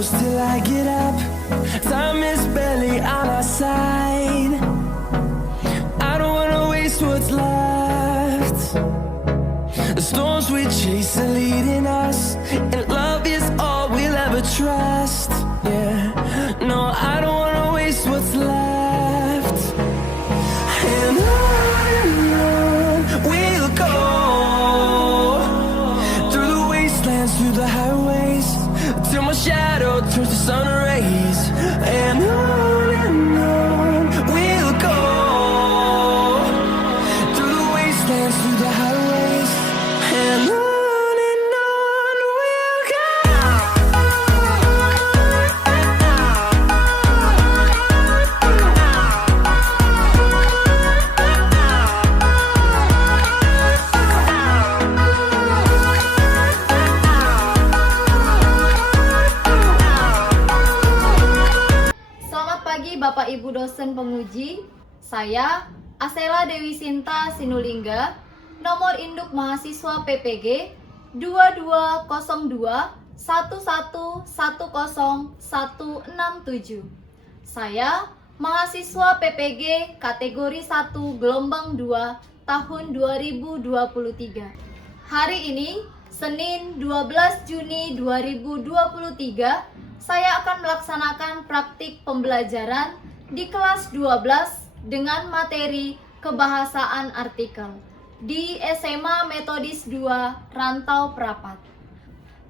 close till I get up. Time is barely on our side. I don't wanna waste what's left. The storms we chase are leading us, and love is all we'll ever trust. Yeah, no, I don't wanna waste what's left. And on we'll go, through the wastelands, through the highways, till my shadow turns to sun rays. And on we'll go, through the wastelands, through the highways, and on we'll go. Selamat pagi Bapak Ibu dosen penguji. Saya Asela Dewi Sinta Sinulingga, nomor induk mahasiswa PPG 220211100167. Saya mahasiswa PPG kategori 1 gelombang 2 tahun 2023. Hari ini Senin 12 Juni 2023, saya akan melaksanakan praktik pembelajaran di kelas 12 dengan materi kebahasaan artikel di SMA Metodis 2 Rantau Prapat.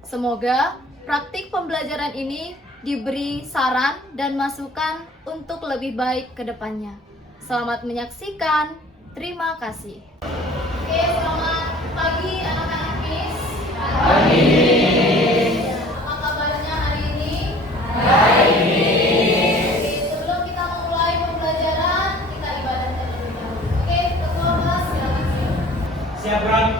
Semoga praktik pembelajaran ini diberi saran dan masukan untuk lebih baik ke depannya. Selamat menyaksikan. Terima kasih. Oke, selamat pagi anak-anak MIS. Pagi. Apa kabarnya hari ini? Baik. Oke, sebelum kita memulai pembelajaran, kita ibadah terlebih dahulu. Oke, ketua kelas silakan. Siap, Bang.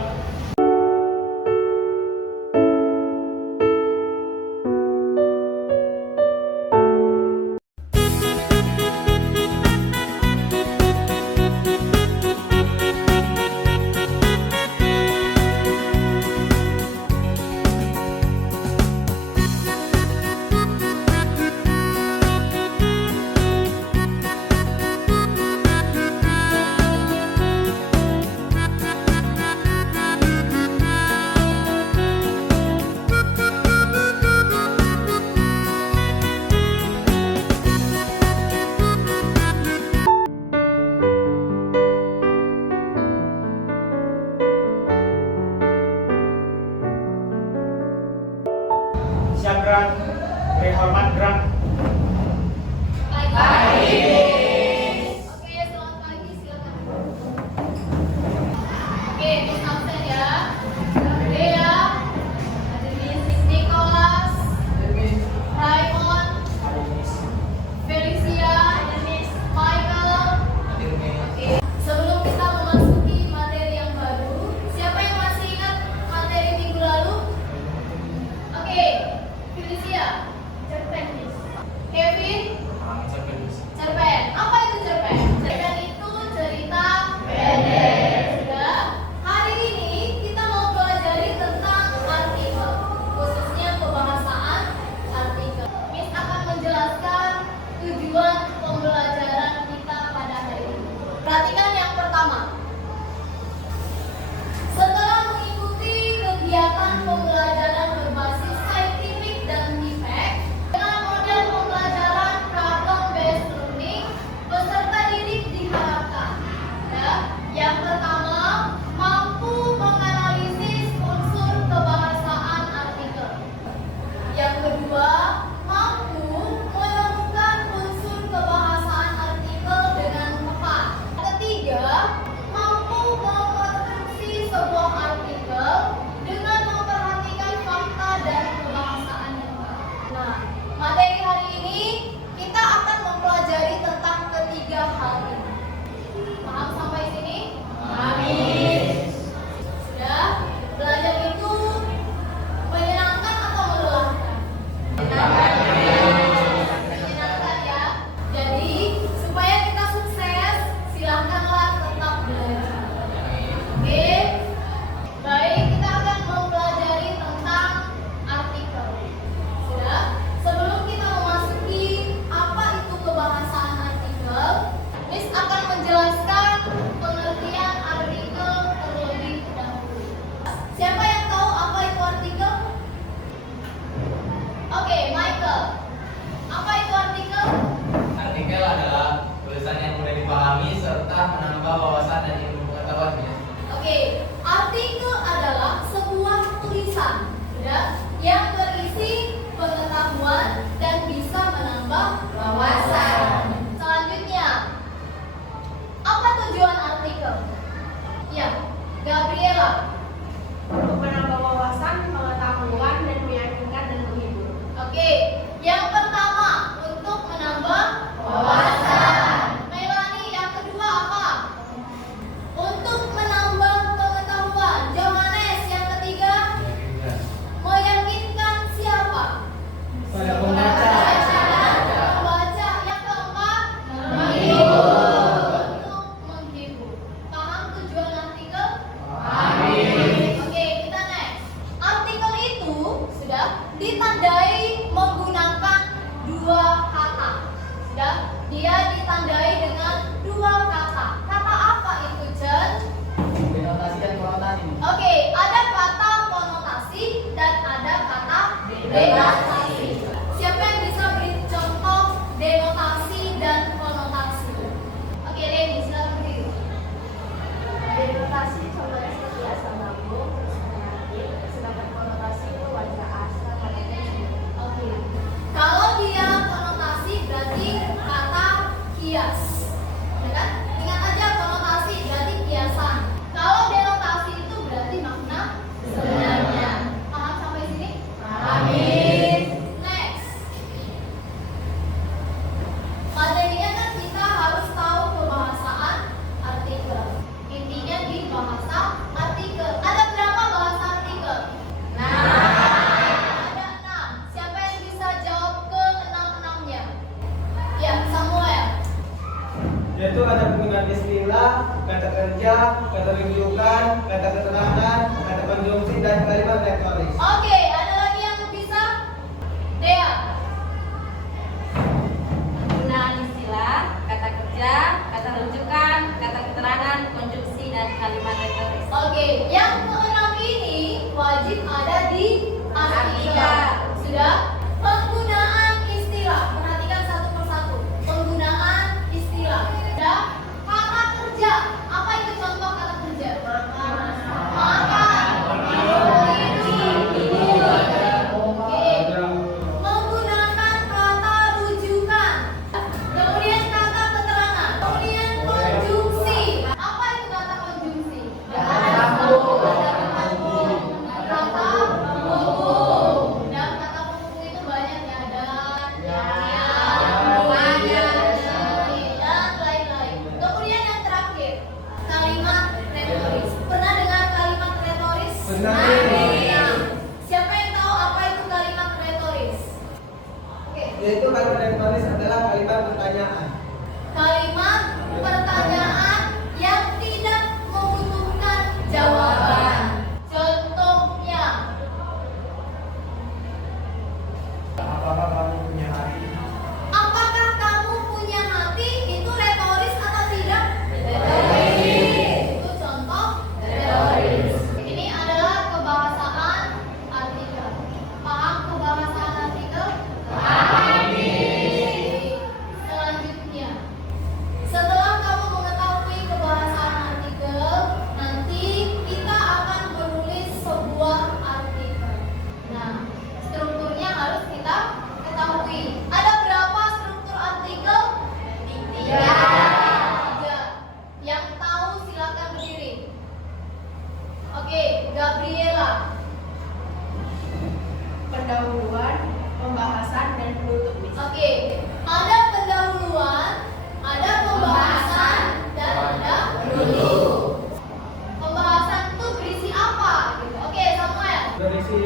Siap, gerak. Beri hormat, gerak. Pagi. Oke, selamat pagi, silakan. Oke, Miss absen ya. Dea, ada Miss Nicholas, Raymond, Felicia, ada Miss Michael. Oke, sebelum kita memasuki materi yang baru, siapa yang masih ingat materi minggu lalu? Oke, Felicia, cerpen Miss. Denotasi. Siapa yang bisa beri contoh denotasi dan konotasi? Oke, Reni, silakan berdiri. Denotasi contohnya seperti asal lambung, terus penyakit, sedangkan konotasi itu wajah asal katanya. Oke. Kalau dia konotasi berarti kata kias. Ya kan? Ingat aja konotasi berarti kiasan. Kalau denotasi itu berarti makna sebenarnya. Paham sampai sini? Amin. Next. Materinya kan kita harus tahu kebahasaan artikel. Intinya di bahasa artikel. Ada berapa bahasa artikel? Ada 6. Siapa yang bisa jawab ke 6-6-nya? Ya, Samuel. Yaitu ada penggunaan istilah, kata kerja, kata rujukan, kata keterangan, kata konjungsi, dan kalimat retoris. Oke, ada lagi yang bisa? Dea. Penggunaan istilah, kata kerja, kata rujukan, kata keterangan, konjungsi, dan kalimat retoris. Oke, yang keenam ini wajib ada di artikel. Artikel. Sudah? Penggunaan istilah. Perhatikan satu persatu. Penggunaan istilah. Sudah? Kata kerja. Apa itu contoh kata kerja? Makan. Oke. Menggunakan kata rujukan. Kemudian kata keterangan. Kemudian konjungsi. Apa itu kata konjungsi? Kata hubung. Dan kata hubung itu banyak ya. Dan lain-lain. Kemudian yang terakhir, kalimat retoris. Pernah dengar kalimat retoris? Pernah. Nah, siapa yang tahu apa itu kalimat retoris? Oke. Yaitu kalimat retoris adalah kalimat pertanyaan. Kalimat pertanyaan yang tidak membutuhkan jawaban. Contohnya, Apakah kamu punya hati? apakah kamu punya hati? Itu retoris atau tidak? Retoris. Itu contoh retoris. Ini adalah kebahasaan artikel. Paham kebahasaan artikel? Selanjutnya, setelah kamu mengetahui kebahasaan artikel, nanti kita akan menulis sebuah artikel. Nah, strukturnya harus kita ketahui. Ada berapa struktur artikel? 3. Yang tahu silakan berdiri. Oke, Gabriela. Pendahuluan, pembahasan, dan penutup. Oke, ada pendahuluan, ada pembahasan, dan ada penutup. Pembahasan itu berisi apa? Gitu. Oke, Samuel. Berisi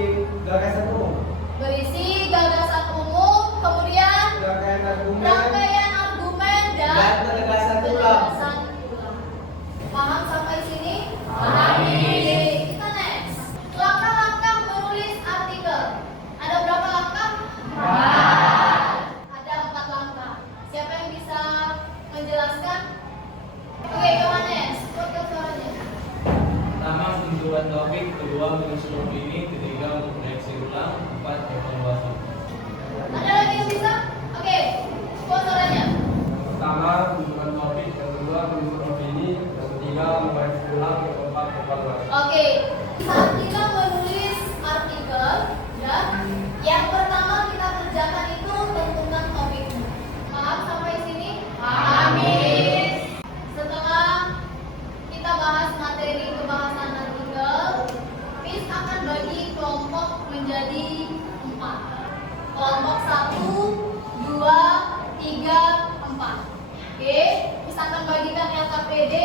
gagasan umum, Berisi gagasan umum, kemudian rangkaian argumen, rangkaian argumen dan penegasan ulang. penegasan ulang. Paham sampai sini? Oke, kita next. Langkah-langkah menulis artikel. Ada berapa langkah? 4. Ada 4 langkah. Siapa yang bisa menjelaskan? Oke, Yohanes, kuatkan suaranya. Pertama, pembentukan topik. Kedua, menyusun opini. Ketiga, mengoreksi ulang. Empat, evaluasi. Ada lagi yang bisa? Oke, kuat suaranya. Pertama, pembentukan topik. Yang kedua, menyusun opini. Yang ketiga, mengoreksi ulang. Yang keempat, evaluasi. Oke, saat kita menulis artikel, ya, yang pertama kita kerjakan itu tentukan topiknya. Paham sampai sini? Amin. Setelah kita bahas materi kebahasan artikel, Miss akan bagi kelompok menjadi 4. Kelompok 1, 2, 3, 4. Oke, Miss akan bagikan LKPD.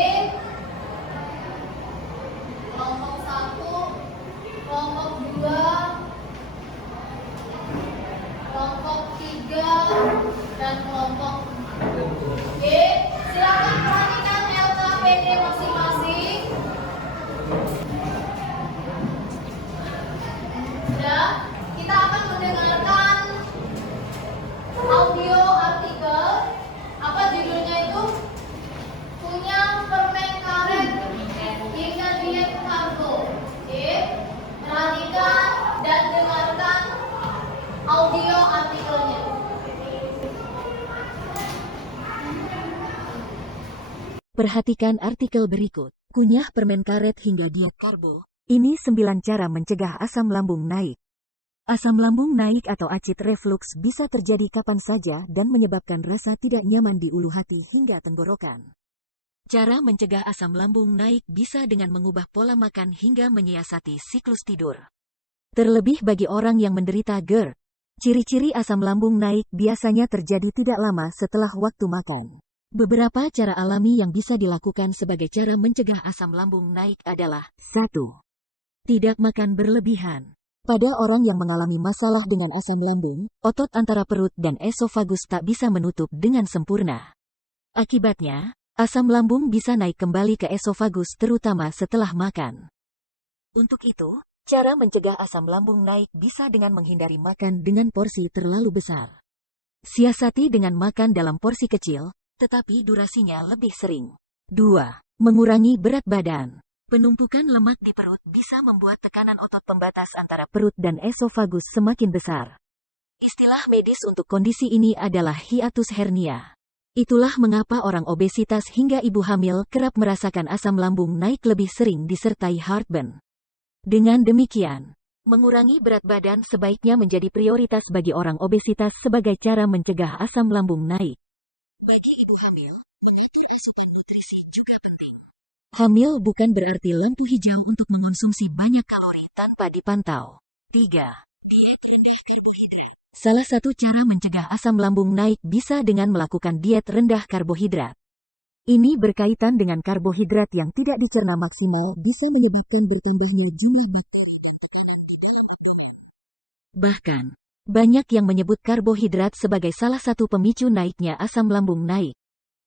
Kelompok 1 Perhatikan artikel berikut. Kunyah permen karet hingga diet karbo. Ini 9 cara mencegah asam lambung naik. Asam lambung naik atau acid reflux bisa terjadi kapan saja dan menyebabkan rasa tidak nyaman di ulu hati hingga tenggorokan. Cara mencegah asam lambung naik bisa dengan mengubah pola makan hingga menyiasati siklus tidur. Terlebih bagi orang yang menderita GERD. Ciri-ciri asam lambung naik biasanya terjadi tidak lama setelah waktu makan. Beberapa cara alami yang bisa dilakukan sebagai cara mencegah asam lambung naik adalah 1. Tidak makan berlebihan. Pada orang yang mengalami masalah dengan asam lambung, otot antara perut dan esofagus tak bisa menutup dengan sempurna. Akibatnya, asam lambung bisa naik kembali ke esofagus terutama setelah makan. Untuk itu, cara mencegah asam lambung naik bisa dengan menghindari makan dengan porsi terlalu besar. Siasati dengan makan dalam porsi kecil, tetapi durasinya lebih sering. 2. Mengurangi berat badan. Penumpukan lemak di perut bisa membuat tekanan otot pembatas antara perut dan esofagus semakin besar. Istilah medis untuk kondisi ini adalah hiatus hernia. Itulah mengapa orang obesitas hingga ibu hamil kerap merasakan asam lambung naik lebih sering disertai heartburn. Dengan demikian, mengurangi berat badan sebaiknya menjadi prioritas bagi orang obesitas sebagai cara mencegah asam lambung naik. Bagi ibu hamil, mengatur asupan nutrisi juga penting. Hamil bukan berarti lampu hijau untuk mengonsumsi banyak kalori tanpa dipantau. 3. Diet rendah karbohidrat. Salah satu cara mencegah asam lambung naik bisa dengan melakukan diet rendah karbohidrat. Ini berkaitan dengan karbohidrat yang tidak dicerna maksimal bisa menyebabkan bertambahnya jumlah bakteri. Bahkan, banyak yang menyebut karbohidrat sebagai salah satu pemicu naiknya asam lambung naik.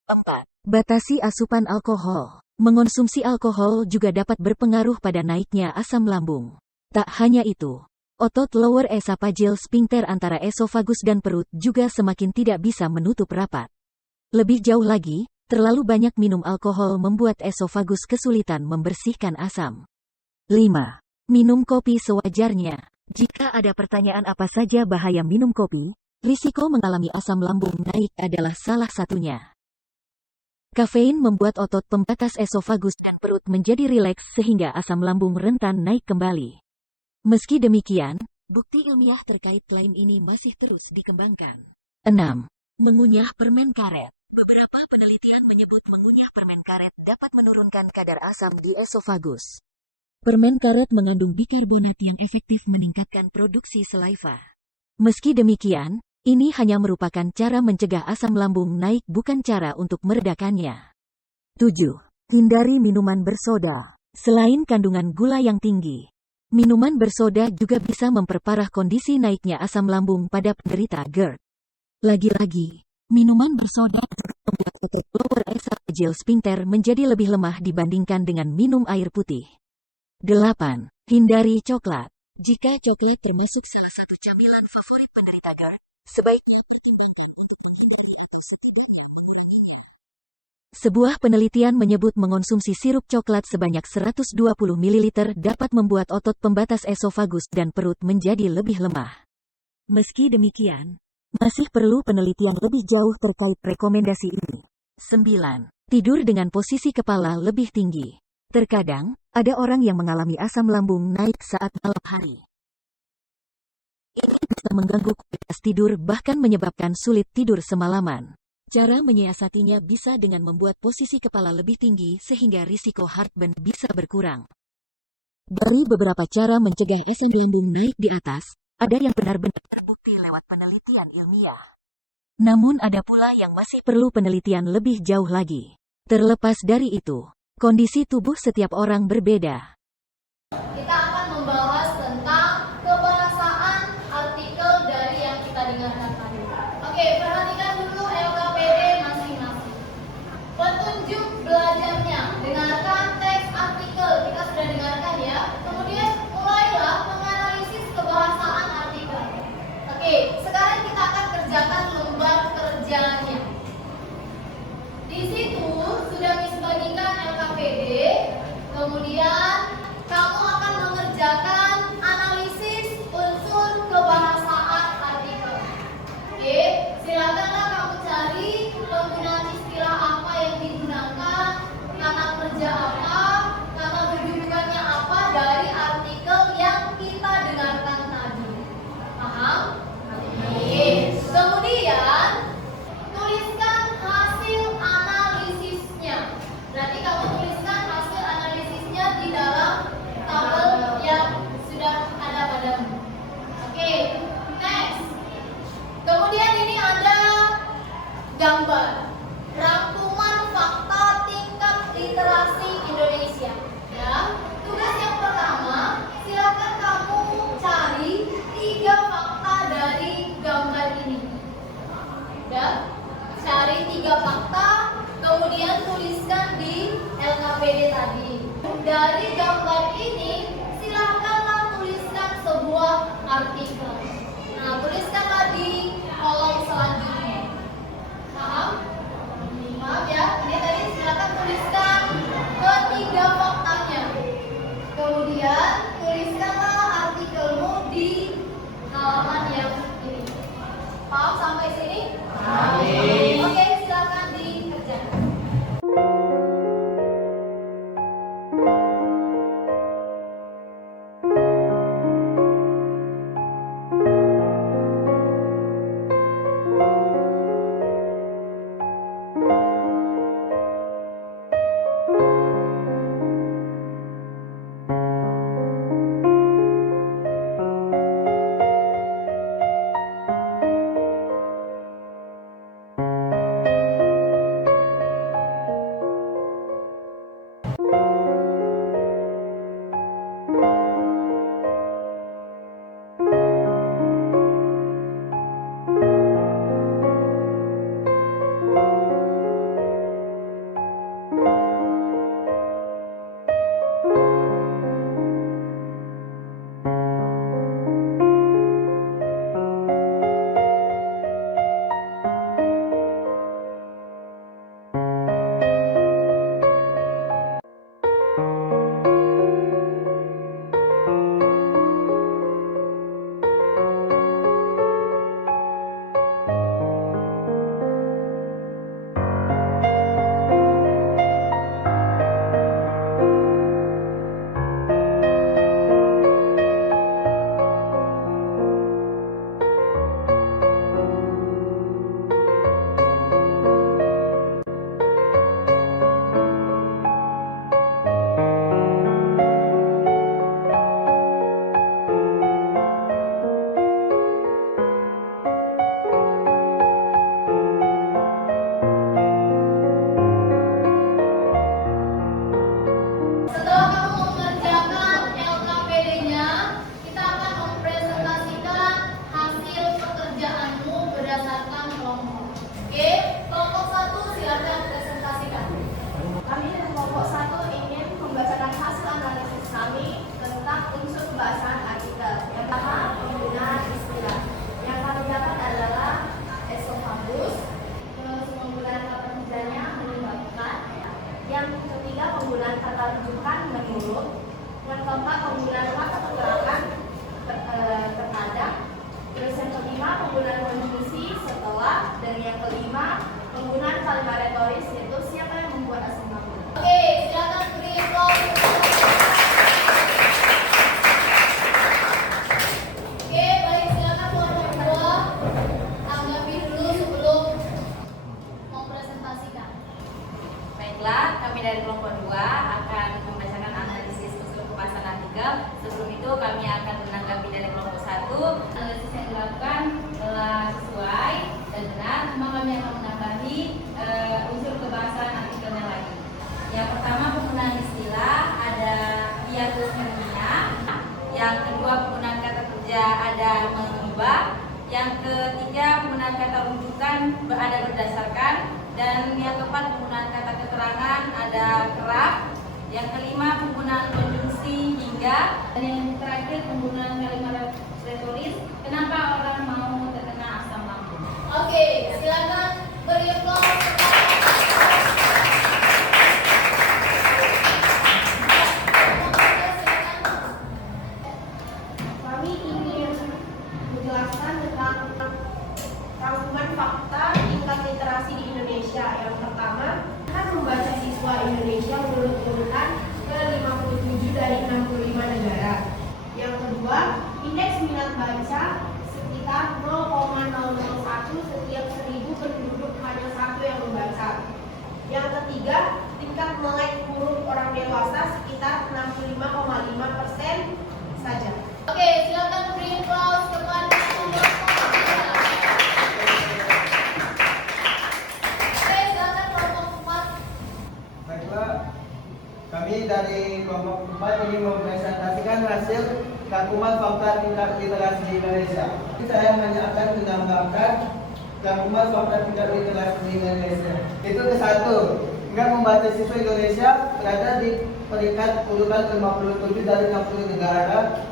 4. Batasi asupan alkohol. Mengonsumsi alkohol juga dapat berpengaruh pada naiknya asam lambung. Tak hanya itu, otot lower esophageal sphincter antara esofagus dan perut juga semakin tidak bisa menutup rapat. Lebih jauh lagi, terlalu banyak minum alkohol membuat esofagus kesulitan membersihkan asam. 5. Minum kopi sewajarnya. Jika ada pertanyaan apa saja bahaya minum kopi, risiko mengalami asam lambung naik adalah salah satunya. Kafein membuat otot pembatas esofagus dan perut menjadi rileks sehingga asam lambung rentan naik kembali. Meski demikian, bukti ilmiah terkait klaim ini masih terus dikembangkan. 6. Mengunyah permen karet. Beberapa penelitian menyebut mengunyah permen karet dapat menurunkan kadar asam di esofagus. Permen karet mengandung bikarbonat yang efektif meningkatkan produksi saliva. Meski demikian, ini hanya merupakan cara mencegah asam lambung naik bukan cara untuk meredakannya. 7. Hindari minuman bersoda. Selain kandungan gula yang tinggi, minuman bersoda juga bisa memperparah kondisi naiknya asam lambung pada penderita GERD. Lagi-lagi, minuman bersoda membuat otot lower esophageal sphincter menjadi lebih lemah dibandingkan dengan minum air putih. 8. Hindari coklat. Jika coklat termasuk salah satu camilan favorit penderita GERD, sebaiknya pertimbangkan untuk menghindari atau setidaknya menguranginya. Sebuah penelitian menyebut mengonsumsi sirup coklat sebanyak 120 ml dapat membuat otot pembatas esofagus dan perut menjadi lebih lemah. Meski demikian, masih perlu penelitian lebih jauh terkait rekomendasi ini. 9. Tidur dengan posisi kepala lebih tinggi. Terkadang, ada orang yang mengalami asam lambung naik saat malam hari. Ini bisa mengganggu kualitas tidur bahkan menyebabkan sulit tidur semalaman. Cara menyiasatinya bisa dengan membuat posisi kepala lebih tinggi sehingga risiko heartburn bisa berkurang. Dari beberapa cara mencegah asam lambung naik di atas, ada yang benar-benar terbukti lewat penelitian ilmiah. Namun ada pula yang masih perlu penelitian lebih jauh lagi. Terlepas dari itu, kondisi tubuh setiap orang berbeda. Kita akan membahas tentang kebahasaan artikel dari yang kita dengarkan tadi. Oke, perhatikan dulu LKPD masing-masing. Petunjuk belajarnya. Dengarkan teks artikel, kita sudah dengarkan ya. Kemudian mulailah menganalisis kebahasaan artikel. Oke, sekarang kita akan kerjakan lembar kerjanya. Di situ sudah Miss bagikan LKPD, kemudian 3 fakta, kemudian tuliskan di LKPD tadi. Dari gambar ini, silakanlah tuliskan sebuah artikel. Nah, tuliskanlah di kolom selanjutnya. Paham? Maaf ya, ini tadi silakan tuliskan ketiga faktanya. Kemudian tuliskanlah artikelmu di halaman yang ini. Paham sampai sini? Oke, silakan dikerjakan. Setelah kamu mengerjakan LKPD-nya, kita akan mempresentasikan hasil pekerjaanmu berdasarkan kelompok. Oke, kelompok 1 silakan presentasikan. Kami dari kelompok 1 ingin membacakan hasil analisis kami tentang unsur kebahasaan artikel. Yang pertama, penggunaan istilah. Yang kami dapat adalah esofagus, terus penggunaan kata kerjanya menyebabkan. Yang ketiga, penggunaan kata rujukan menurut. Yang keempat, penggunaan kata keterangan terkadang. Terus yang kelima, penggunaan konjungsi setelah. Dan yang kelima, penggunaan kalimat retoris, yaitu siapa yang membuat asam lambung. Oke, silakan beri applause. Oke, baik, silakan kelompok 2 tanggapi dulu sebelum mempresentasikan. Baiklah, kami dari kelompok 2 akan membacakan analisis unsur kebahasaan artikel. Sebelum itu kami akan menanggapi dari kelompok 1. Analisis yang dilakukan telah sesuai dan benar, cuma kami akan menambahi unsur kebahasaan artikelnya lagi. Yang pertama, penggunaan istilah, ada hiatus fenomena. Yang kedua, penggunaan kata kerja, ada mengubah. Yang ketiga, penggunaan kata rujukan, ada berdasarkan. Dan yang keempat, penggunaan kata keterangan, ada kerap. Yang kelima, penggunaan konjungsi hingga. Dan yang terakhir, penggunaan kalimat retoris, kenapa orang mau terkena asam lambung. Oke, silakan beri applause. Kami ingin menjelaskan tentang rangkuman fakta tingkat literasi di Indonesia. Yang pertama, akan membaca siswa Indonesia urut-urutan ke 57 dari 65 negara. Yang kedua, indeks minat baca sekitar 0,001 setiap 1000 penduduk, hanya 1 yang membaca. Yang ketiga, tingkat melek huruf orang dewasa sekitar 65,5% saja. Oke, silakan beri applause kepada kelompok 3. Oke, silakan kelompok 4. Baiklah, kami dari kelompok 4 ingin mempresentasikan hasil rangkuman fakta tingkat literasi di Indonesia. Saya hanya akan menambahkan yang humas fakta tidak literasi di Indonesia. Itu ke satu, enggak membaca siswa Indonesia berada di peringkat urutan 57 dari 60 negara,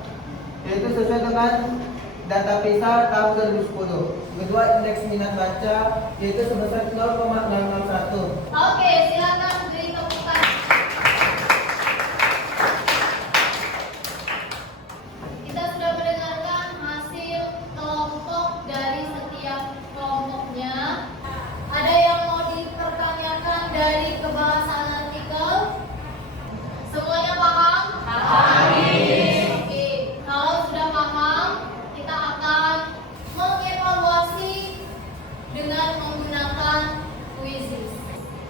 yaitu sesuai dengan data PISA tahun 2010. Kedua, indeks minat baca yaitu sebesar 0,661. Oke, silakan beri tepukan. Kita sudah mendengarkan hasil kelompok dari setiap kelompoknya. Ada yang mau dipertanyakan dari kebahasan artikel? Semuanya paham? Paham. Oke, kalau sudah paham, kita akan mengevaluasi dengan menggunakan quizzes.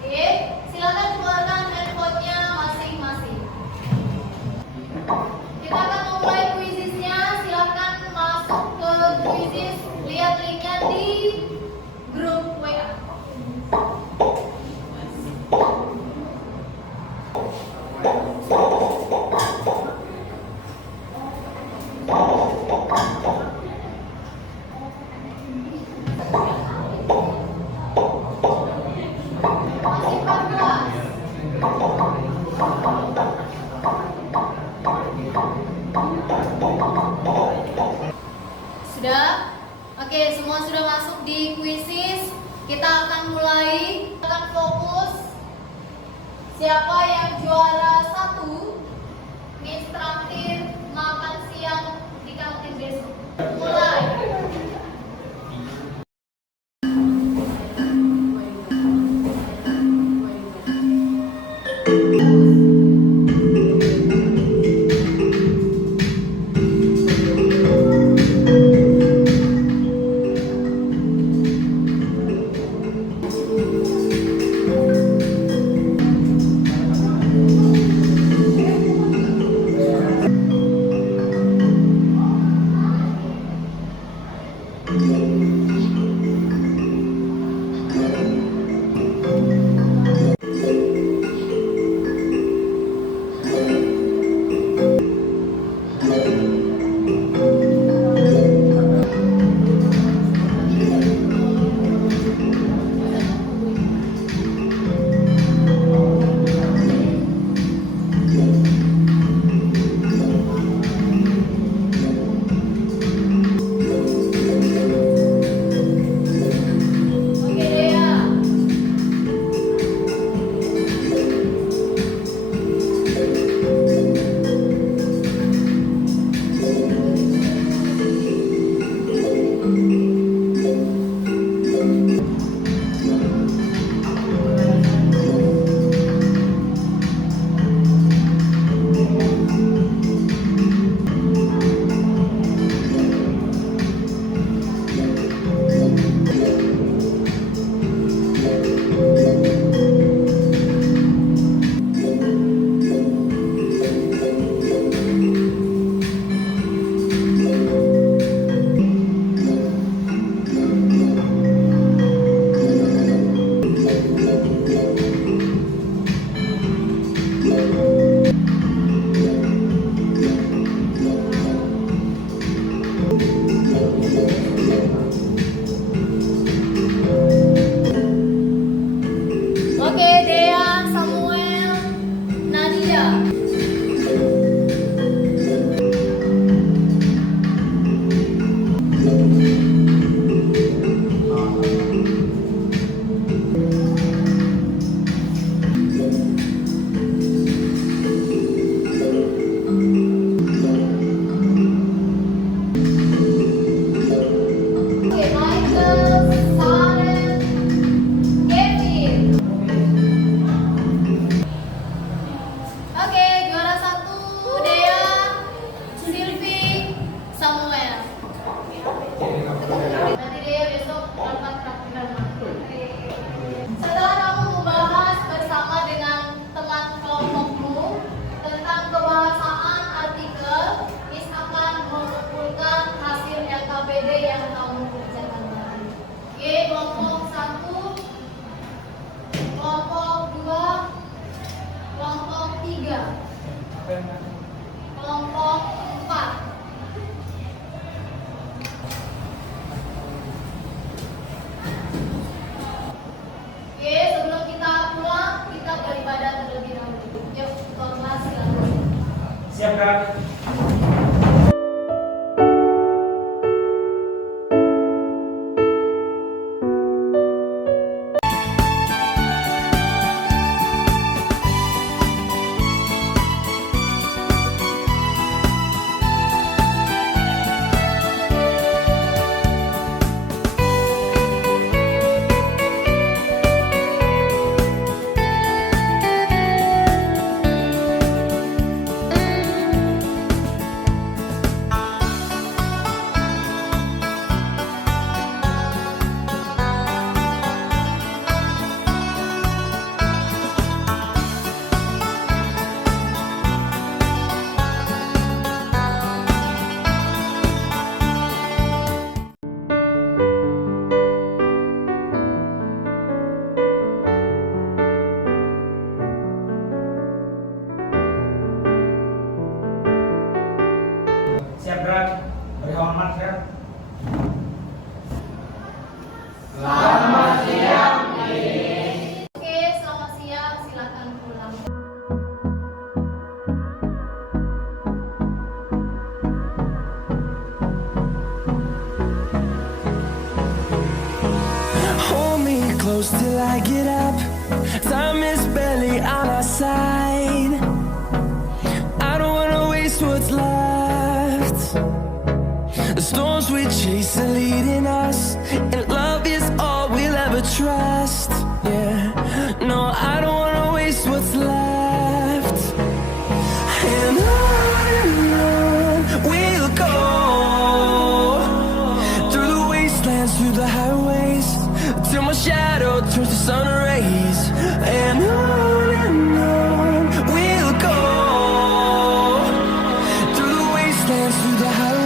Oke, silakan keluarkan handphonenya masing-masing. Kita akan memulai quizzesnya. Silakan masuk ke quizzes, lihat linknya di grup WA. Masih 14. Sudah? Oke, semua sudah masuk di quizzes. Kita akan mulai. Kita akan fokus siapa yang juara 1 Miss traktir makan siang di kantin besok. Mulai. Siap gerak. Beri hormat ya. Oke, selamat siang. Silakan pulang. Hold me close till I get up. Time is barely on our side. I don't wanna waste what's left. The storms we chase are leading us, and love is all we'll ever trust. Yeah, no, I don't wanna waste what's left. And on we'll go, through the wastelands, through the highways, till my shadow turns to sun rays. And on we'll go, through the wastelands, through the highways.